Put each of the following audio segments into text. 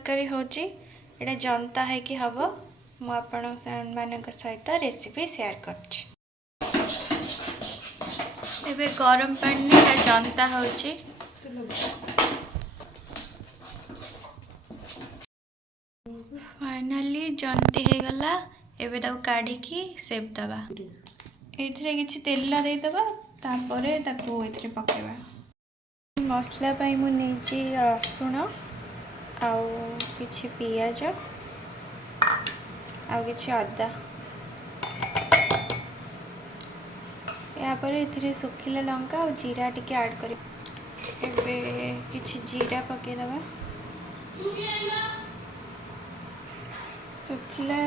तरकारी होची एटा जनता है कि हबो मु आपण मानक सहित रेसिपी शेयर करछि। एबे गरम पानी एटा जनता होची फाइनली जंती हे गला। एबे ताको काढी की सेप दबा एथिरे किछि तेल दे दबा तापरे ताको एथिरे पकेबा। मसला पाई मु नेची रसुण आउ किछि पियाज आउ किछि अदा या पर एथिरे सुखिला लंका और जीरा टिके ऐड करी। एबे किछि जीरा पके दबा सुखिला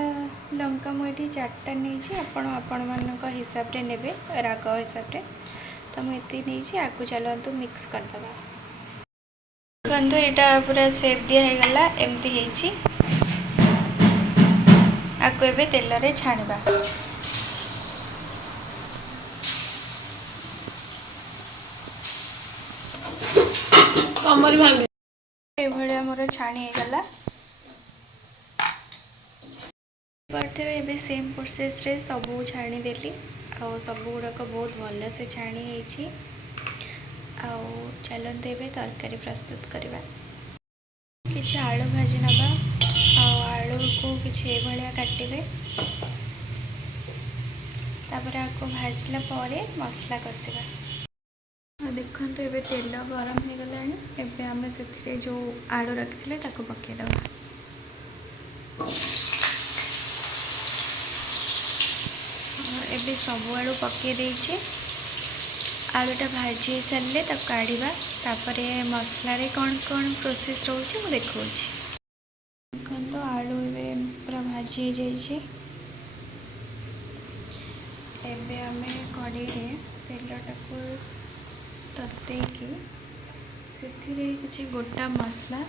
लंका मुझे 4टा नहीं आपण मानक हिसाब रे नेबे राग हिसाब रे तो मुझे नहीं आगु चलतु मिक्स करदे देखो यहाँ पूरा सेप दिया है गला एमती है आगु एबे तेल रे छाणिबा। कमर भांगी ए भलिया मोर छाणी गला पड़ते एबे सेम प्रोसेस रे सबू छाणी देली आ सब गुड़ाक बहुत भल से छाणी होइछि। आउ चलते एबे तरकारी प्रस्तुत करवा। किछि आलू भाजी नबा आलू को किछि भलिया काटिबे तापर आको भाजला परे मसला कसिबा। देखंतु एबे तेल गरम हो गलानी एबे हम सेथिरे जो आलू रखिथिले ताको पके दबा। एबे सब आलू पके देइछि आलूटा भाजी सारे तब काढ़ा तापर मसला रे कौन कौन प्रोसेस रोचे मुझे देखा देखो आलू ए पूरा भाजी जाइए। एबे आमे कड़े तेलटा को ततेकी से किसी गोटा मसला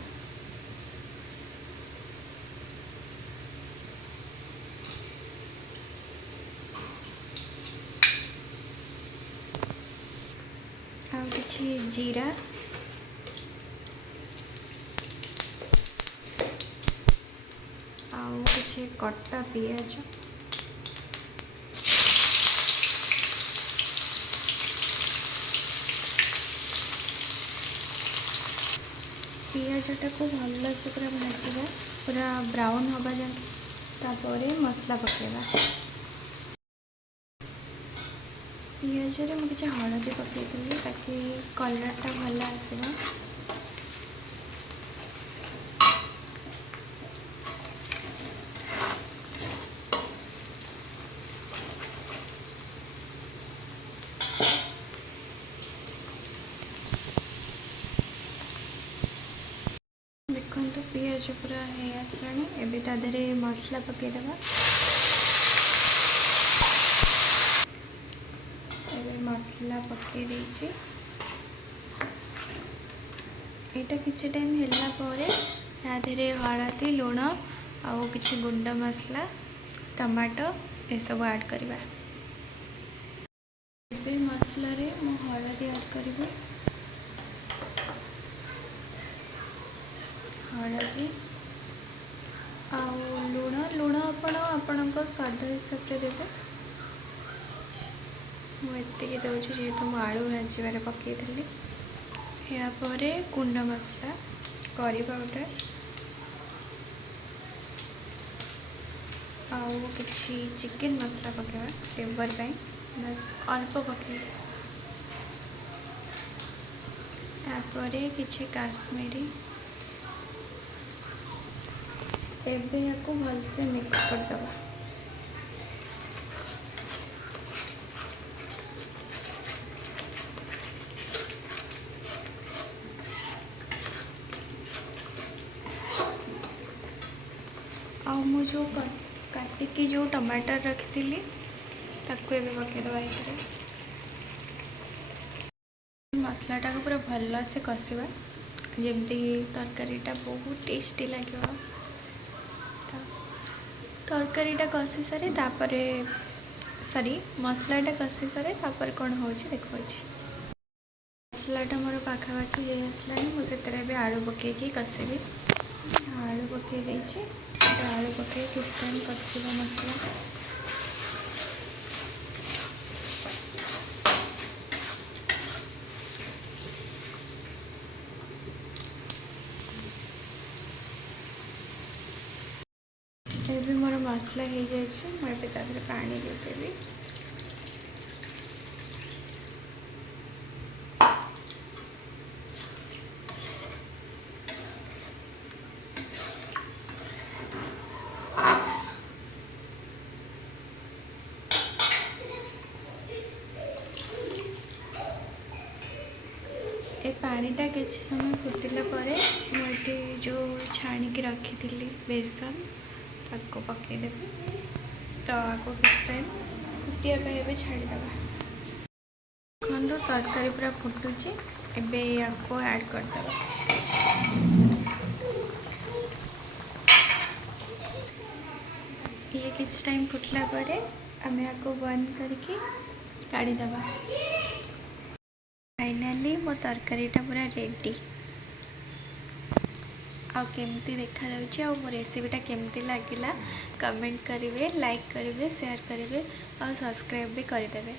आउ किछि जीरा आउ किछि कटा पियाज पियाजटा को भल से पूरा भाजवा पूरा ब्राउन हवा जाए तापर मसला पकेगा। पियाज रे मुझे किसी हलदी पकईली ताकि कलरटा भल आसवा। देखो पियाज पूरा है आसलानी एबे ता देहरे मसला पकईदबा। मसला पकई देछि एटा किछि टाइम हेला परे या देहरे हळदी लूण आउ किछि गुंड मसला टमाटो ए सब ऐड करबा। एबे मसला रे मो हळदी ऐड करबी हळदी आउ लूण लूण आपणक स्वाद हिसाब से देते मुझे दूसरी जेहेतु मु आलू भाजबार पकईली यापर गुंड मसला करी पाउडर आउ किछि चिकन मसला पकेबा फ्लेवर पाई बस अल्प पके यापर किछि काश्मीरी एबे याको भलसे मिक्स करदबा। आउ मु जो काटिकी जो टमाटर रखी ताको एबे पकेदबा। मसलाटा को पूरा भल से कषा जमती तरकारीटा बहुत टेस्टी लगे। तरकारीटा कषि सारे तापरे सॉरी मसलाटा कषि सारे तापर कौन हो देखा मसलाटा मोर पाखापाखि आसलानी मुझे आलू पकईकी कषिबी। आलू पकई देछि आलू पकई किस टाइम कषिबा मसला ଏବେ मोर मसला हो जाए मुझे तादेह पानी देदेवी ए पानीटा कि समय फुटिला मुझे जो छाणिकी रखी थी बेसन ताको पकईदेवी तो आपको किस टाइम फुटिया छाड़ीदे देखो तरकारी पूरा फुटुची एबे आपको ऐड करदे ये किस टाइम फुटला आम आपको बंद करके काढ़ीदे फाइनाली मो तरकारीटा पूरा रेडी आउ केमती देखा जाउछि आउ मो रेसिपीटा केमती लागिला कमेंट करेंगे लाइक करेंगे शेयर करेंगे और सब्सक्राइब भी करदेवे।